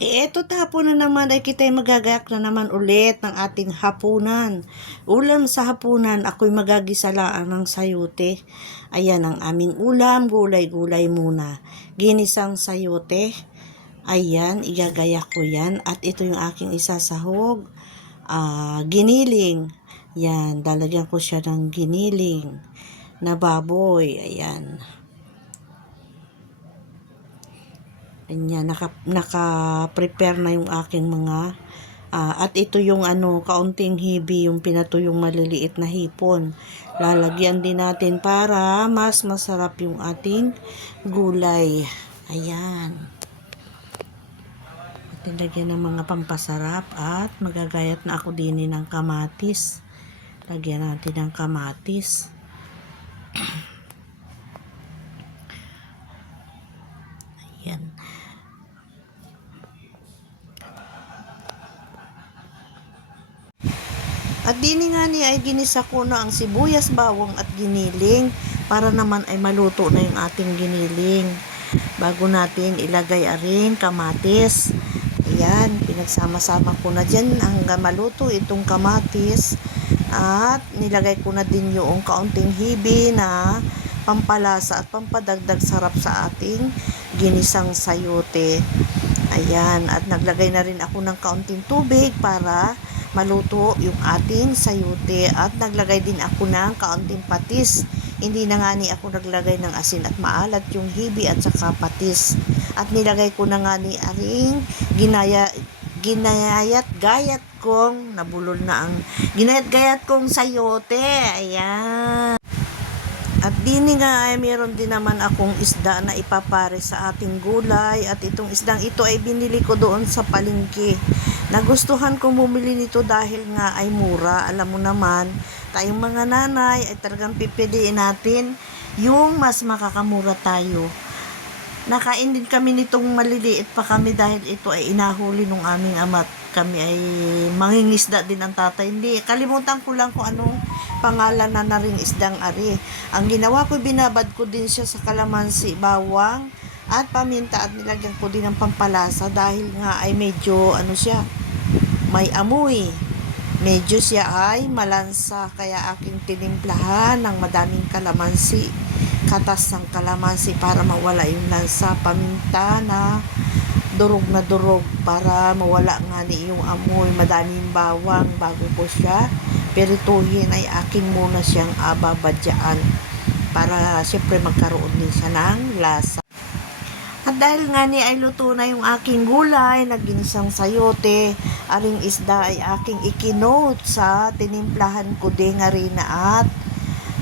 Eh, eto tapon na naman ay kita'y magagayak na naman ulit ng ating hapunan. Ulam sa hapunan, ako'y magagisa lang ng sayote. Ayan ang aming ulam, gulay-gulay muna. Ginisang sayote. Ayan, igagayak ko yan. At ito yung aking isasahog. Ah, giniling. Yan, dalagyan ko siya ng giniling na baboy. Ayan. Ayan, naka, naka-prepare na yung aking mga ah, at ito yung ano, kaunting hibi, yung pinatuyong maliliit na hipon. Lalagyan din natin para mas masarap yung ating gulay. Ayan. At ng mga pampasarap at magagayat na ako din ng kamatis. Lagyan natin ng kamatis. Ayan. At dini nga ni ay ginisa ko na ang sibuyas, bawang at giniling para naman ay maluto na yung ating giniling. Bago natin ilagay aring kamatis. Ayan, pinagsama-sama ko na dyan hanggang maluto itong kamatis. At nilagay ko na din yung kaunting hibi na pampalasa at pampadagdag sarap sa ating ginisang sayote. Ayan, at naglagay na rin ako ng kaunting tubig para maluto yung ating sayute at naglagay din ako ng kaunting patis. Hindi na nga ni ako naglagay ng asin at maalat yung hibi at saka patis. At nilagay ko na nga ni aring ginaya ginayat gayat kong nabulol na ang ginayat gayat kong sayote. Ayan. At dini nga ay meron din naman akong isda na ipapare sa ating gulay at itong isdang ito ay binili ko doon sa palengke. Nagustuhan kong bumili nito dahil nga ay mura. Alam mo naman, tayong mga nanay ay talagang pipiliin natin yung mas makakamura tayo. Nakain din kami nitong maliliit pa kami dahil ito ay inahuli nung aming ama at kami ay mangingisda din ang tatay. Hindi, kalimutan ko lang kung anong pangalan na na rin isdang ari. Ang ginawa ko, binabad ko din siya sa kalamansi, bawang, at paminta at nilagyan ko din ng pampalasa dahil nga ay medyo ano siya, may amoy. Medyo siya ay malansa kaya aking tinimplahan ng madaming kalamansi. Katas ng kalamansi para mawala yung lansa. Paminta na durog na durog para mawala nga ni yung amoy. Madaming bawang bago ko siya pirituhin ay aking muna siyang ababadyaan para siyempre magkaroon din siya ng lasa. At dahil nga ni ay luto na yung aking gulay, naginisang sayote, aring isda ay aking ikinote sa tinimplahan ko din nga rin at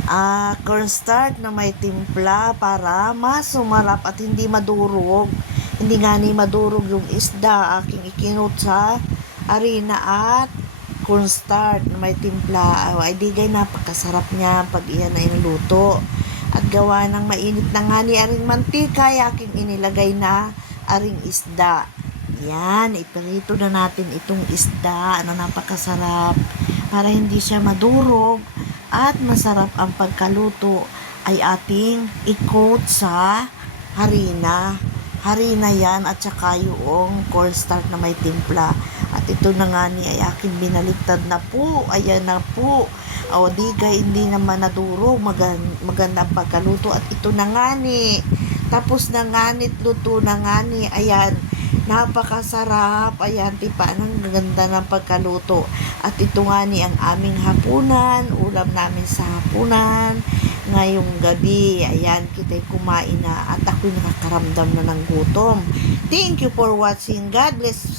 ah cornstarch na may timpla para mas sumarap at hindi madurog. Hindi nga ni madurog yung isda, aking ikinote sa arena at cornstarch na may timpla. Ay di gay napakasarap niya pag iyan ay naluto at gawa ng mainit na nga ni aring mantika ay aking inilagay na aring isda. Yan, iprito na natin itong isda na napakasarap para hindi siya madurog at masarap ang pagkaluto ay ating i-coat sa harina. Harina yan at saka yung cornstarch na may timpla. At ito na nga ni ay aking binaliktad na po. Ayan na po. O di kay hindi naman nadurog. Magan, maganda ang pagkaluto. At ito na nga ni. Tapos na nga ni. Luto na nga ni. Ayan. Napakasarap. Ayan. Tipa ng ganda ng pagkaluto. At ito nga ni ang aming hapunan. Ulam namin sa hapunan. Ngayong gabi. Ayan. Kita'y kumain na. At ako'y nakakaramdam na ng gutom. Thank you for watching. God bless